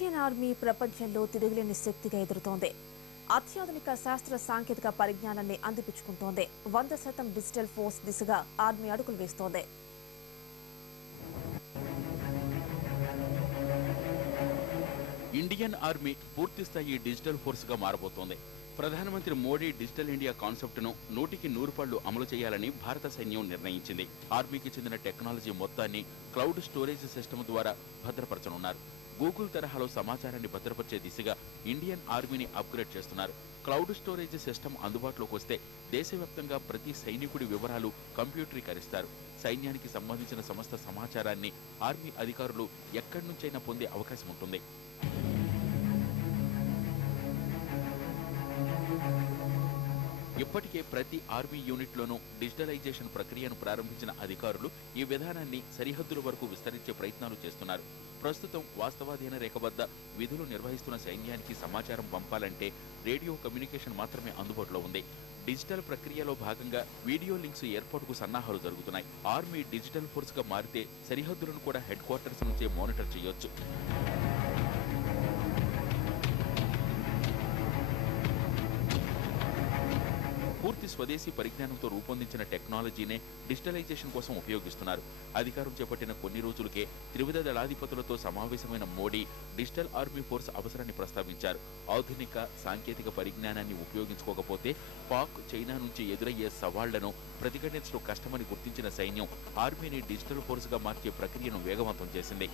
Indian army ప్రపంచంలో తిరుగులేని శక్తిగా ఎదురుతోంది. అత్యాధునిక శాస్త్ర సాంకేతిక పరిజ్ఞానాన్ని అందిపుచ్చుకుంటోంది. 100% డిజిటల్ ఫోర్స్ దిశగా ఆర్మీ అడుగులు వేస్తోంది. ఇండియన్ ఆర్మీ పూర్తిస్థాయి డిజిటల్ ఫోర్స్ గా మారబోతోంది. ప్రధానమంత్రి మోడీ డిజిటల్ ఇండియా కాన్సెప్ట్ ను 100కి 100 అమలు చేయాలని భారత సైన్యం నిర్ణయించింది. ఆర్మీకి చెందిన టెక్నాలజీ మొత్తాన్ని క్లౌడ్ స్టోరేజ్ సిస్టమ్ ద్వారా భద్రపరచనున్నారు. గూగుల్ తరహాలో సమాచారాన్ని భద్రపరిచే దిశగా ఇండియన్ ఆర్మీని అప్గ్రేడ్ చేస్తున్నారు. క్లౌడ్ స్టోరేజ్ సిస్టమ్ అందుబాటులోకి వస్తే దేశవ్యాప్తంగా ప్రతి సైనికుడి వివరాలు కంప్యూటరీకరిస్తారు. సైన్యానికి సంబంధించిన సమస్త సమాచారాన్ని ఆర్మీ అధికారులు ఎక్కడి నుంచైనా పొందే అవకాశం ఉంటుంది. ఇప్పటికే ప్రతి ఆర్మీ యూనిట్లోనూ డిజిటలైజేషన్ ప్రక్రియను ప్రారంభించిన అధికారులు ఈ విధానాన్ని సరిహద్దుల వరకు విస్తరించే ప్రయత్నాలు చేస్తున్నారు. ప్రస్తుతం వాస్తవాధీన రేఖ వద్ద విధులు నిర్వహిస్తున్న సైన్యానికి సమాచారం పంపాలంటే రేడియో కమ్యూనికేషన్ మాత్రమే అందుబాటులో ఉంది. డిజిటల్ ప్రక్రియలో భాగంగా వీడియో లింక్స్ ఏర్పాటుకు సన్నాహాలు జరుగుతున్నాయి. ఆర్మీ డిజిటల్ ఫోర్స్ గా మారితే సరిహద్దులను కూడా హెడ్ క్వార్టర్స్ నుంచే మానిటర్ చేయొచ్చు. పూర్తి స్వదేశీ పరిజ్ఞానంతో రూపొందించిన టెక్నాలజీనే డిజిటలైజేషన్ కోసం ఉపయోగిస్తున్నారు. అధికారం చేపట్టిన కొన్ని రోజులకే త్రివిధ దళాధిపతులతో సమావేశమైన మోడీ డిజిటల్ ఆర్మీ ఫోర్స్ అవసరాన్ని ప్రస్తావించారు. ఆధునిక సాంకేతిక పరిజ్ఞానాన్ని ఉపయోగించుకోకపోతే పాక్, చైనా నుంచి ఎదురయ్యే సవాళ్లను ప్రతిఘటించడం కష్టమని గుర్తించిన సైన్యం ఆర్మీని డిజిటల్ ఫోర్స్ గా మార్చే ప్రక్రియను వేగవంతం చేసింది.